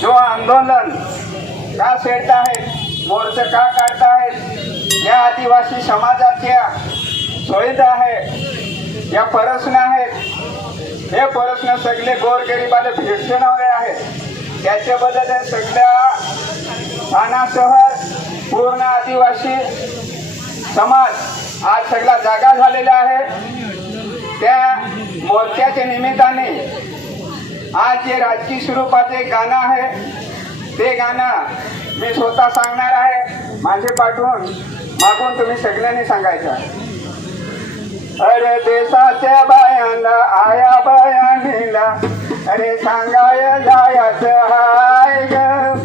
जो आंदोलन का छेडत आहेत मोर्चे का काढत आहेत या आदिवासी समाजाच्या सोयीत आहे या प्रश्न आहेत. हे प्रश्न सगळे गोरगरिबाला भेटणारे आहेत. त्याच्याबद्दल सगळ्या ठाणा शहर पूर्ण आदिवासी समाज आज सगळा जागा झालेला आहे. त्या मोर्चाच्या निमित्ताने आज जे राजकीय स्वरूपाचे गाणं आहे. ते गाणं मी स्वतः सांगणार आहे. माझे पाठवून मागून तुम्ही सगळ्यांनी सांगायचं. अरे देशाच्या बायांना आया बयानीला अरे सांगाय जायचं हाय ग.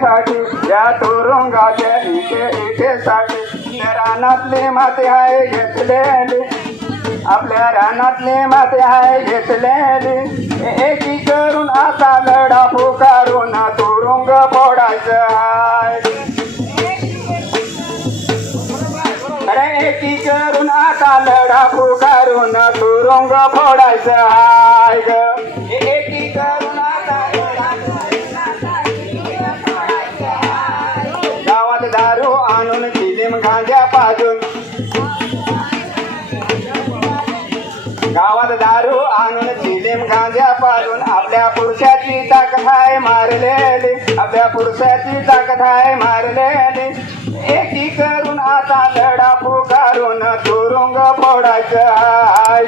साठी या तुरुंगाच्या इथे इथे साठी रानातले माते आहे घेतलेली. आपल्या रानातले माते आहे घेतलेली. एकी करून आता लढा पुकारून तुरुंग फोडायचं. हाय अरे एकी करून आता लढा पुकारून तुरुंग फोडायचं. हाय ग एकी करून आता गावात दारू आणून गावात दारू आणून फिलिम गांजा पाजून आपल्या पुरुषाची ताकद आहे मारलेली. आपल्या पुरुषाची ताकद आहे मारलेली. एकी करून आता लढा पुकारून तुरुंग फोडायचं हाय.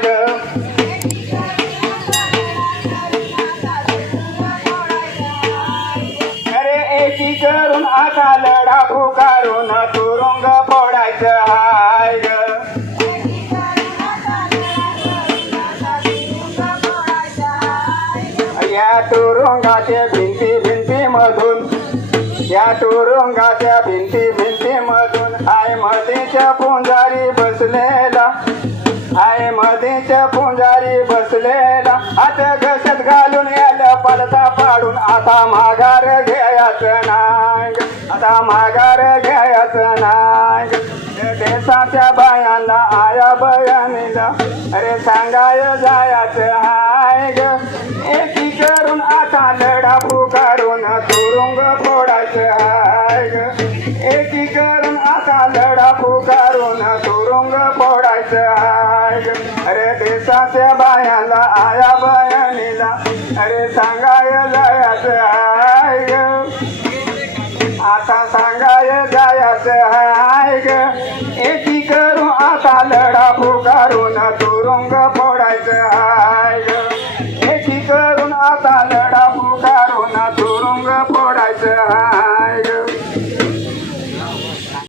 करून आता लढा पुकारून तुरुंग फोडायचं तुरुंगाच्या भिंती भिंती मधून. या तुरुंगाच्या भिंती भिंती मधून आय मधीच्या पुंजारी बसलेला. आय मधीच्या पुंजारी बसलेला. आता घशात घालून याला पडता पाडून आता माघार घ्यायच नांग आता माघार घ्यायच नांग देशाच्या बायांना आया बयानीला. अरे सांगाय जायचं हाय ग. लढा पुकारून तुरुंग फोडायचं हाय ग. एकी आता लढा पुकारून तुरुंग फोडायचं हाय ग. अरे देशाच्या बायाला आया बयानीला अरे सांगाय जायचं हाय ग. आता सांगाय जायचं हाय ग. एकी करू आता लढा पुकारून तुरुंग